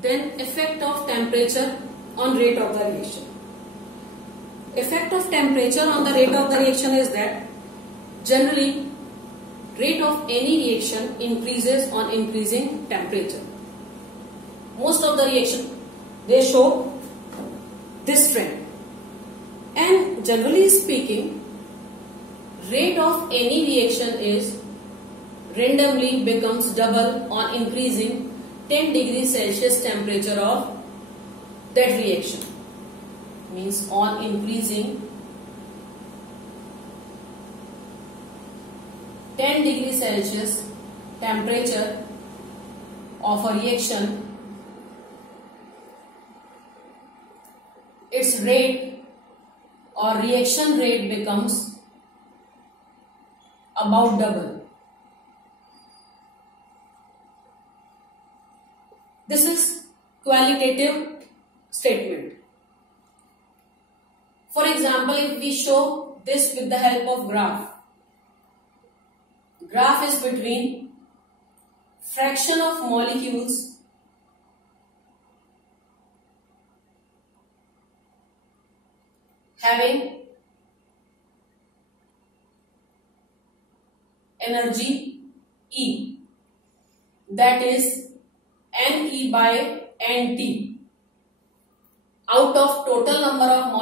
Then effect of temperature on rate of the reaction. Effect of temperature on the rate of the reaction is that generally rate of any reaction increases on increasing temperature. Most of the reaction they show this trend, and generally speaking rate of any reaction is randomly becomes double on increasing 10 degrees Celsius temperature of that reaction. Means on increasing 10 degrees Celsius temperature of a reaction, its rate or reaction rate becomes about double. This is qualitative statement. For example, if we show this with the help of graph. Graph is between fraction of molecules having energy E, that is Ne by Nt, out of total number of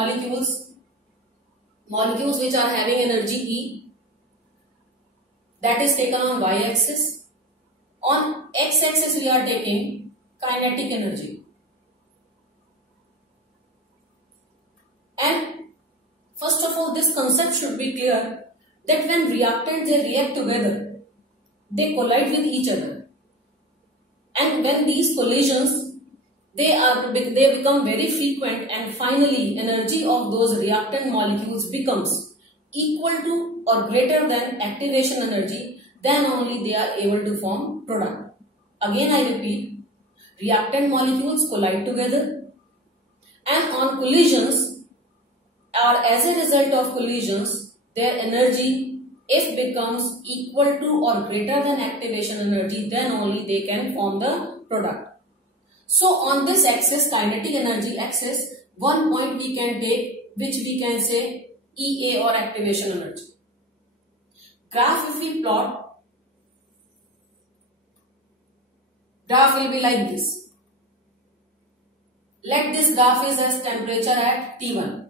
molecules which are having energy E, that is taken on y-axis. On x-axis we are taking kinetic energy. And first of all, this concept should be clear that when reactants they react together, they collide with each other. And when these collisions they become very frequent, and finally energy of those reactant molecules becomes equal to or greater than activation energy, then only they are able to form product. Again I repeat, reactant molecules collide together, and on collisions or as a result of collisions, their energy if becomes equal to or greater than activation energy, then only they can form the product. So on this axis, kinetic energy axis, one point we can take which we can say EA or activation energy. Graph if we plot, graph will be like this. Let this graph is as temperature at T1.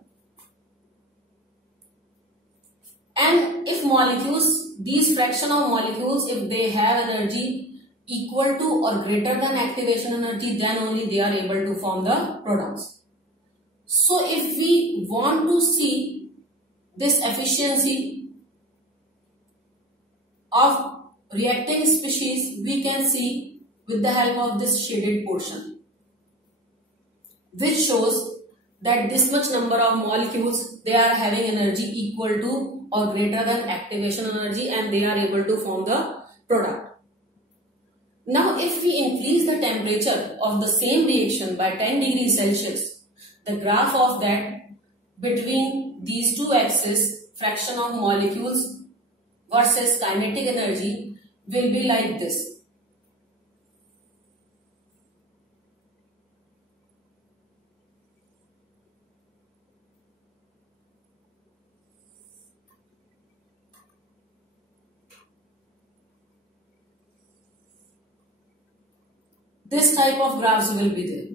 And if molecules, these fraction of molecules, if they have energy equal to or greater than activation energy, then only they are able to form the products. So if we want to see this efficiency of reacting species, we can see with the help of this shaded portion, which shows that this much number of molecules they are having energy equal to or greater than activation energy, and they are able to form the product. Now if we increase the temperature of the same reaction by 10 degrees Celsius, the graph of that between these two axes, fraction of molecules versus kinetic energy, will be like this. This type of graphs will be there.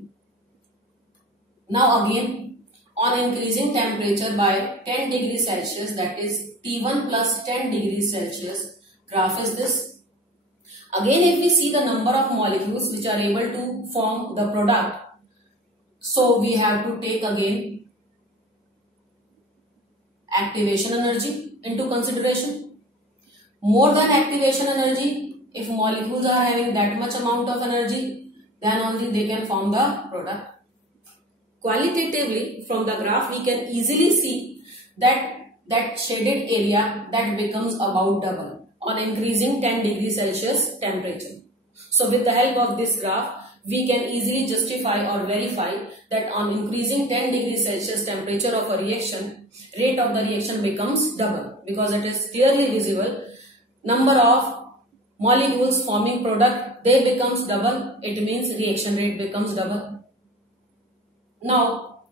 Now again, on increasing temperature by 10 degrees Celsius, that is T1 plus 10 degrees Celsius, graph is this. Again, if we see the number of molecules which are able to form the product, so we have to take again activation energy into consideration. More than activation energy, if molecules are having that much amount of energy, then only they can form the product. Qualitatively, from the graph, we can easily see that shaded area that becomes about double on increasing 10 degrees Celsius temperature. So with the help of this graph, we can easily justify or verify that on increasing 10 degrees Celsius temperature of a reaction, rate of the reaction becomes double, because it is clearly visible number of molecules forming product they becomes double, it means reaction rate becomes double. Now,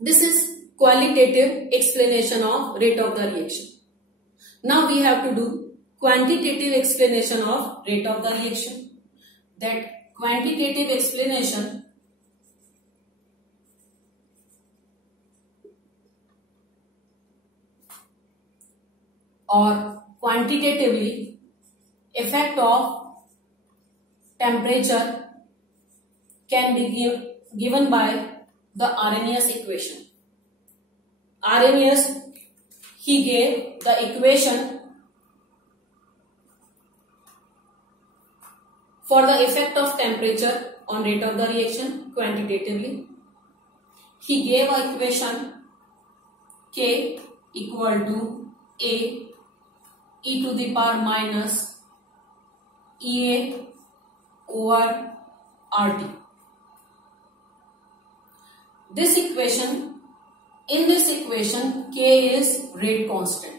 this is qualitative explanation of rate of the reaction. Now we have to do quantitative explanation of rate of the reaction. That quantitative explanation or quantitatively effect of temperature can be given by the Arrhenius equation. Arrhenius, he gave the equation for the effect of temperature on rate of the reaction quantitatively. He gave an equation K equal to A e to the power minus Ea over RT. This equation, in this equation, K is rate constant.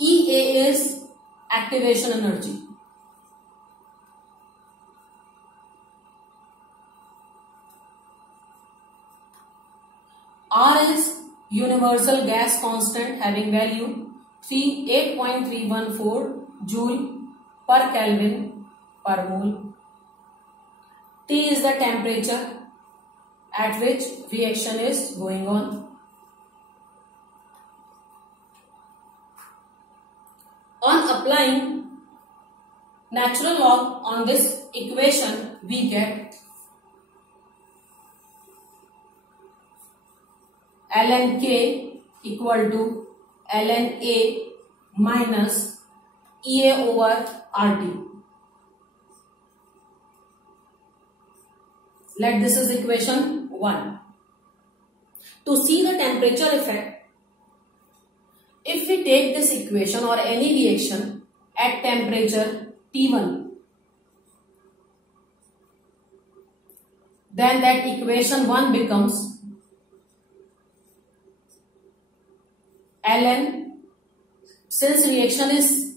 Ea is activation energy. R is universal gas constant having value 8.314 joule per Kelvin per mole. T is the temperature at which reaction is going on. On applying natural log on this equation, we get ln K equal to ln A minus Ea over RT. Let this is equation 1. To see the temperature effect, if we take this equation or any reaction at temperature T1, then that equation 1 becomes ln, since reaction is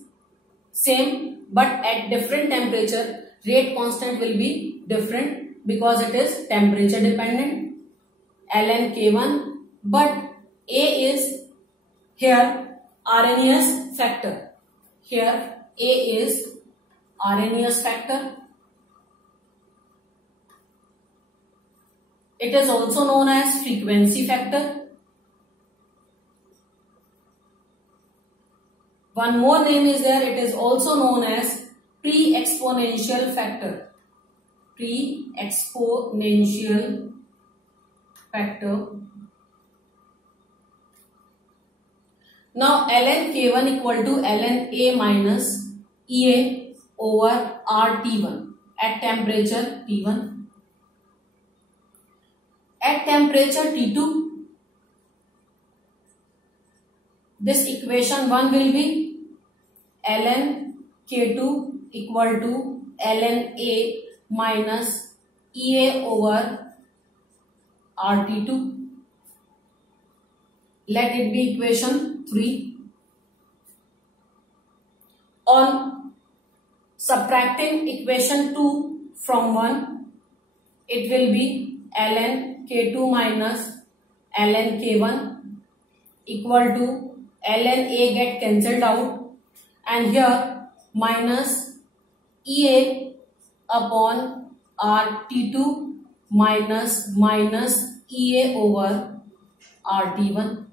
same but at different temperature, rate constant will be different because it is temperature dependent, ln K1, but A is here Arrhenius factor. Here A is Arrhenius factor. It is also known as frequency factor. One more name is there, it is also known as pre-exponential factor. Pre-exponential factor. Now ln K1 equal to ln A minus Ea over RT1 at temperature T1. At temperature T2, this equation 1 will be ln K2 equal to ln A minus Ea over RT2. Let it be equation 3. On subtracting equation 2 from 1, it will be ln K2 minus ln K1 equal to ln A get cancelled out, and here minus Ea upon RT2 minus Ea over RT1.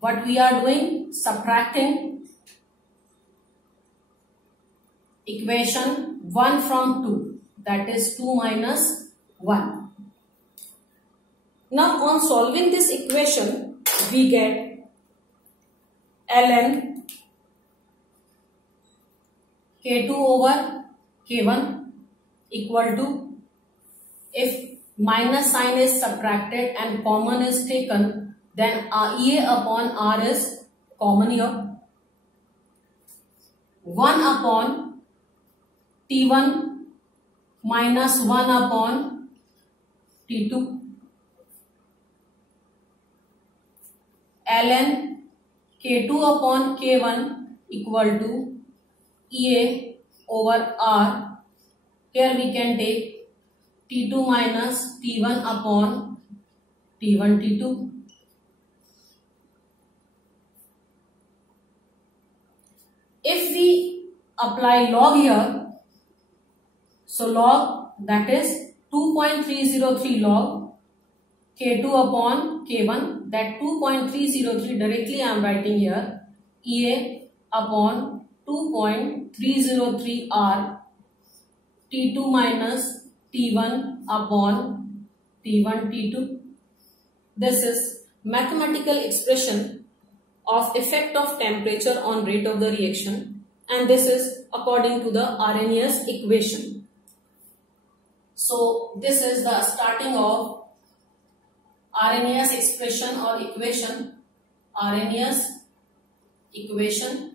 What we are doing? Subtracting equation 1 from 2, that is 2 minus 1. Now on solving this equation, we get ln K2 over K1 equal to, if minus sign is subtracted and common is taken, then Ea upon R is common here. 1 upon T1 minus 1 upon T2. ln K2 upon K1 equal to EA over R. Here we can take T2 minus T1 upon T1 T2. If we apply log here, so log, that is 2.303 log K2 upon K1, that 2.303 directly I am writing here, EA upon 2.303 R, T2 minus T1 upon T1 T2. This is mathematical expression of effect of temperature on rate of the reaction, and this is according to the Arrhenius equation. So this is the starting of Arrhenius expression or equation, Arrhenius equation.